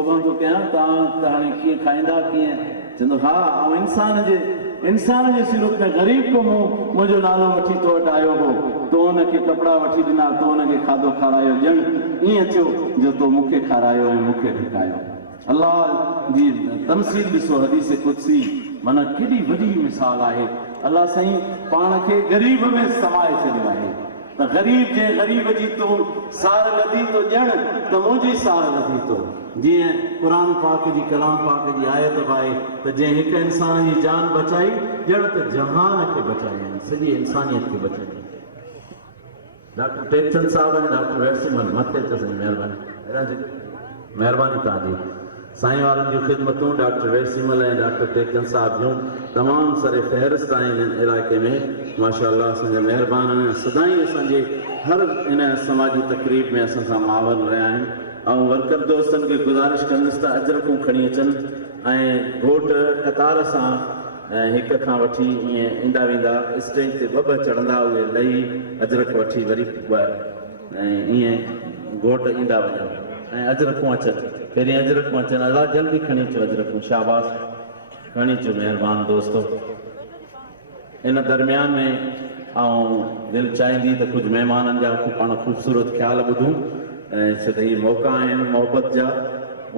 तोबा तो कयां तव्हां हाणे कीअं खाईंदा कीअं चवंदो हा ऐं इंसान जे सिरुक में ग़रीब को मुंहिंजो नालो वठी तो वटि आयो हो तो हुनखे कपिड़ा वठी ॾिना तो हुनखे खाधो खारायो ॼण ईअं थियो जो तो मूंखे खारायो ऐं मूंखे ढकायो। अल्लाह जी तमसील ॾिसो हदीस कुदसी माना केॾी वॾी मिसाल आहे। अल्लाह साईं पाण खे ग़रीब में समाए छॾियो आहे त ग़रीब जे ग़रीब जी तूं सार लधी तो ॼण त मुंहिंजी सार लधी तो। जीअं क़ुरान पाक जी कलाम पाक जी आयत आहे त जंहिं हिकु इंसान जी जान बचाई ॼण त जहान खे बचाई सॼी इंसानियत खे बचाई। डॉक्टर टेकचंद साहब ऐं डॉक्टर वैक्सीमन मथे ते महिरबानी तव्हांजी साईं वारनि जूं ख़िदमतूं डॉक्टर वैक्सीमल ऐं डॉक्टर टेकचंद साहब जूं तमामु सरे फ़हरिस्त आहिनि इन इलाइक़े में माशाअल्लाह असांजा महिरबान आहिनि सदाईं असांजे हर इन समाजी तक़रीब में असां सां मावल रहिया आहिनि। ऐं वर्कर दोस्तनि खे गुज़ारिश कंदुसि त अजरकूं खणी अचनि ऐं घोट कतार सां हिक खां वठी ईअं ईंदा वेंदा स्टेज ते ॿ चढ़ंदा उहे लही अजरक वठी वरी ऐं ईअं घोट ईंदा वञनि ऐं अजरकूं अचनि पहिरीं अजरकूं अचनि अला जल्दी खणी अचो अजरकूं शाबाश खणी अचो महिरबानी दोस्तो। इन दरमियान में ऐं दिलि चाहींदी त कुझु महिमाननि जा पाण ख़ूबसूरत ख़्याल ॿुधूं छो त हीअ मौक़ा आहिनि मोहबत जा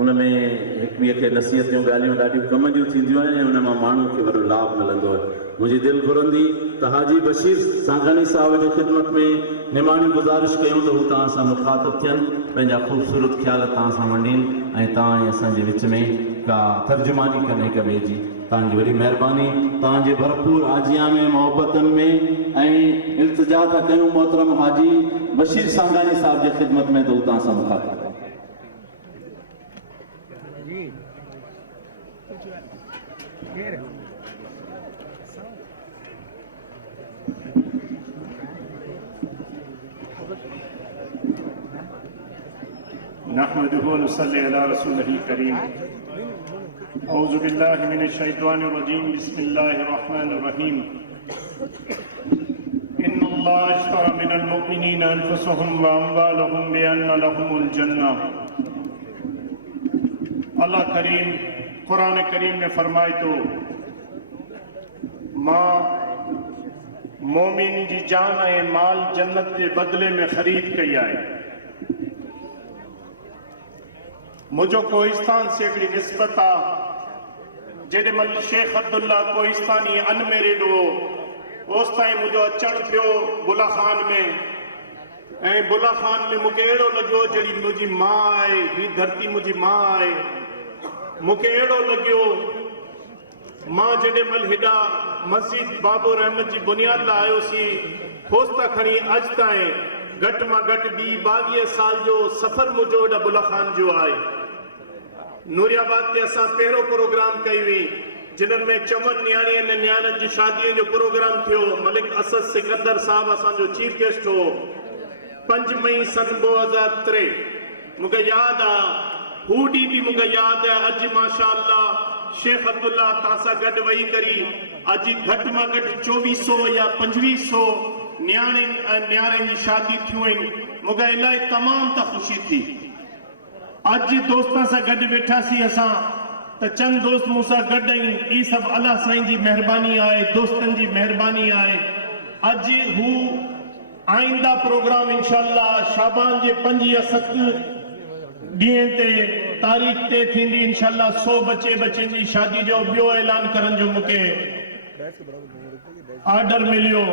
उन में हिक ॿिए खे नसीहत जूं ॻाल्हियूं ॾाढियूं कम जूं थींदियूं आहिनि ऐं उन मां माण्हू खे वॾो लाभ मिलंदो आहे। मुंहिंजी दिलि घुरंदी त हाजी बशीर सागहनी साहिब जी ख़िदमत में निमाणी गुज़ारिश कयूं त हू तव्हां सां मुखातिब थियनि पंहिंजा ख़ूबसूरत ख़्याल तव्हां सां वंडीनि ऐं तव्हां ऐं असांजे विच में का तर्जुमानी कनि हिक ॿिए जी। तव्हांजी वॾी महिरबानी तव्हांजे भरपूर आजिया में मोहब्बतनि में ऐं इल्तिजा था कयूं मोहतरम हाजी बशीर सागहनी साहिब जी ख़िदमत में त हू तव्हां सां मुखातिब नहमदुहु व नुसल्ली अला रसूलिल करीम औज़ु बिल्लाहि मिनश शैतानिर रजीम बिस्मिल्लाहिर रहमानिर रहीम इन्नल्लाह अश्तरा मिनल मुमिनीना अनफुसहुम व अमवालहुम बिअन्ना लहुमुल जन्नह। अल्लाह करीम कुरान करीम में फरमाए तो मां मोमिन जी जान ऐं माल जन्नत के बदले में खरीद कई आहे। मुझो कोहिस्तान से हिकिड़ी निस्बत आहे जेॾीमहिल शेख अब्दुल्ला कोहिस्तानी अनमेरिड हो ओस ताईं मुझो अचण पियो बुला खान में ऐं बुला खान में मूंखे अहिड़ो लॻियो जहिड़ी मुंहिंजी मां आहे ही धरती मुंहिंजी मां आहे। मूंखे अहिड़ो लॻियो मां जेॾीमहिल हेॾा मस्जिद बाबुर अहमद जी बुनियाद लाइ आयोसीं होस्ता खणी अॼु ताईं घटि मां घटि ॿी 22 साल जो सफ़र मुंहिंजो हेॾा बुला खान जो आहे। नूरियाबाद ते असां पहिरियों प्रोग्राम कई हुई जिन्हनि में चमन न्याणी ऐं न्याणियुनि जी शादीअ जो प्रोग्राम थियो। मलिक असद सिकंदर साहब असांजो चीफ गेस्ट हो। 5 मई सन 2003 मूंखे यादि आहे हू ॾींहुं बि मूंखे यादि आहे। अॼु माशाअल्लाह शेख अब्दुल्ला तव्हां सां गॾु वेही करी अॼु घटि मां घटि 2400 या 2500 न्याणियुनि ऐं न्याणियुनि जी शादी थियूं आहिनि। मूंखे इलाही तमामु त ख़ुशी थी। अॼु दोस्तनि सां गॾु वेठासीं असां त चंद दोस्त मूंसां गॾु आहिनि। ई सभु अल्लाह साईं जी महिरबानी आहे दोस्तनि जी महिरबानी आहे। अॼु हू आईंदा प्रोग्राम इंशाअल्लाह शाबान जे 5 या 7 ॾींहं ते तारीख़ ते थींदी इंशाअल्लाह 100 बच्चनि जी शादी जो ॿियो ऐलान करण जो मूंखे ऑर्डर मिलियो।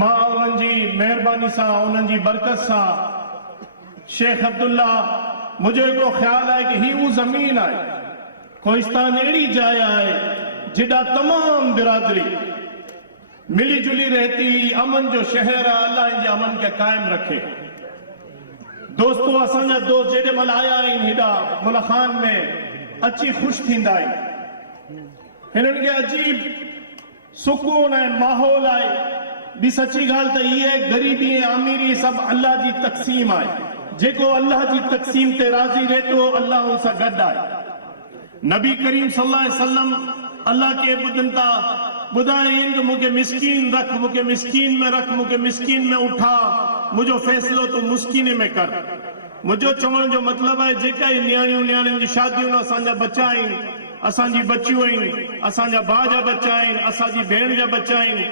मां उन्हनि जी महिरबानी सां उन्हनि जी बरकत सां शेख अब्दुल्ला मुझे हिकिड़ो ख्याल आहे कि ही वो ज़मीन आहे कोहिस्तान अहिड़ी जाइ आहे जिॾा तमामु बिरादरी मिली जुली रहती अमन जो शहर आहे। अल्लाह इन जे अमन खे क़ाइमु रखे। दोस्तो असांजा दोस्त जेॾीमहिल आया आहिनि हेॾा मुलखान में अची ख़ुशि थींदा आहिनि। हिननि खे अजीब सुकून ऐं माहौल आहे। ॿी सची ॻाल्हि त इहा आहे ग़रीबी ऐं अमीरी सभु अल्लाह जी तक़सीम आहे। जेको अल्लाह जी तक़सीम ते राज़ी रहे थो अल्लाह उन सां गॾु आहे। नबी करीम सल्लल्लाहु अलैहि वसल्लम अल्लाह के ॿुधनि था ॿुधाइनि त मूंखे मिस्कीन रख मूंखे मिस्कीन में रख मूंखे मिस्कीन में उठा मुंहिंजो फ़ैसिलो तूं मुस्कीन में कर। मुझो चवण जो मतलब है जेका ही न्याणियों न्याणियों जी शादियों असांजा बच्चा आहिनि असांजी बच्चियूं आहिनि असांजा भाउ जा बच्चा आहिनि असांजी भेण जा बच्चा आहिनि